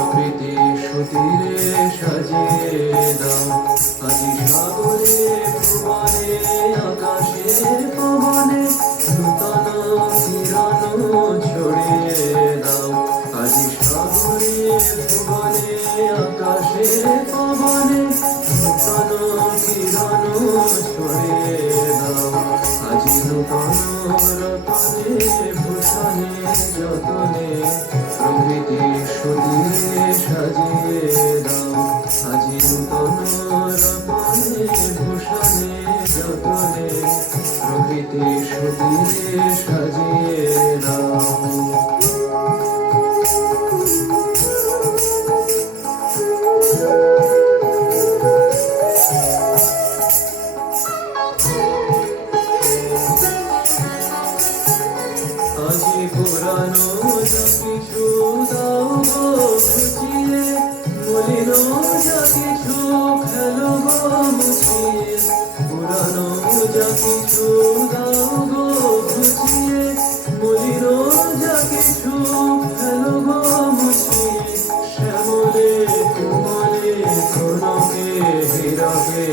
প্রকৃতি সুতীরে সাজিয়ে দাও আজি সাগরে ভুবনে আকাশে পবনে নূতন কিরণ ছড়িয়ে দাও আজি সাগরে ভুবনে আকাশে পবনে নূতন কিরণ ছড়িয়ে দাও আজি নূতন রতনে ভূষণে যতনে প্রকৃতি সুতীরে সাজিয়ে দাও আজি নূতন রতনে ভূষণে যতনে প্রকৃতি সুতীরে সাজিয়ে দাও। আজি পুরানো যা কিছু দাও গো ঘুচিয়ে মলিন যা কিছু ফেলো গো মুছিয়ে পুরানো যা কিছু দাও গো ঘুচিয়ে মলিন যা কিছু ফেলো গো মুছিয়ে শ্যামলে কোমলে কনকে হীরকে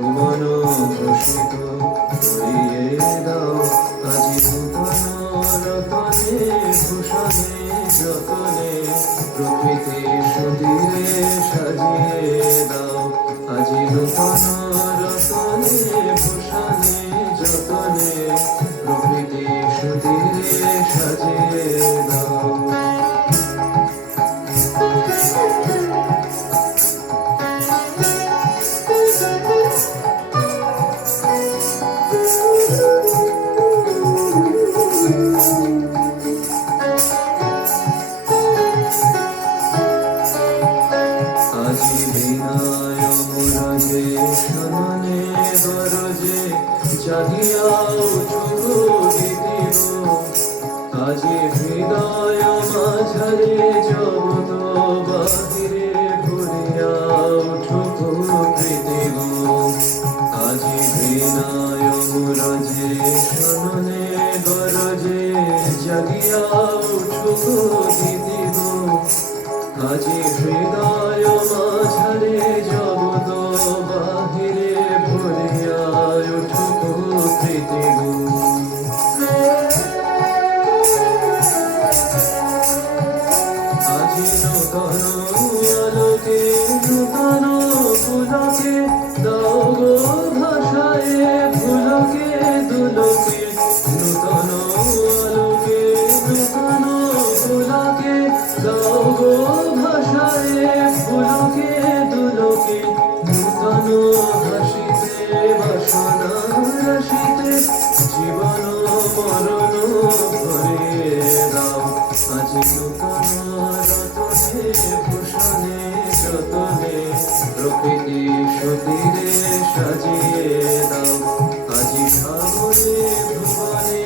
ভুবন ঘোষিত করিয়ে দাও আজি নূতন রতনে ভূষণে যতনে প্রকৃতি সুতীরে সাজিয়ে দাও আজি নূতন রতনে ভূষণে যতনে প্রকৃতি সুতীরে সাজিয়ে দাও। আজি বিনয় মুরাজে শননে গরজে জাগিয়াও চুগো দিদিব আজি হৃদয় মাঝারে জগত বাহিরে ভরিয়াও ঠুকো প্রীতিব আজি বিনয় মুরাজে শননে গরজে জাগিয়াও চুগো দিদিব আজি হৃদয় মাঝারে জগত বাহিরে ভরিয়া উঠুক প্রীতি গো। আজি নূতন আলোকে নূতন ফুলকে দাও গো ভাষায় ফুলকে দুলকে নূতন আলোকে নূতন ফুলকে দাও গো ভাষায় ফুলকে দুলকে নূতন হাসিতে বাসনা রাশিতে জীবন মরণ ভরিয়ে দাও আজি নূতন রতনে ভূষণে যতনে প্রকৃতি সুতীরে সাজিয়ে দাও আজি সাগরে ভুবনে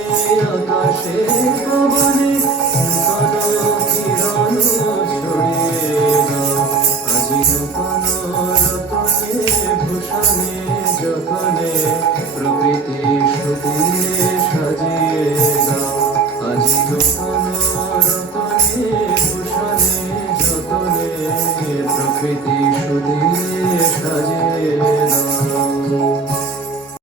আকাশে পবনে নূতন কিরণ ছড়িয়ে দাও আজি নূতন রতনে ভূষণে যতনে প্রকৃতি সুতীরে সাজিয়ে দাও আজি নূতন রতনে ভূষণে যতনে প্রকৃতি সুতীরে সাজিয়ে দাও।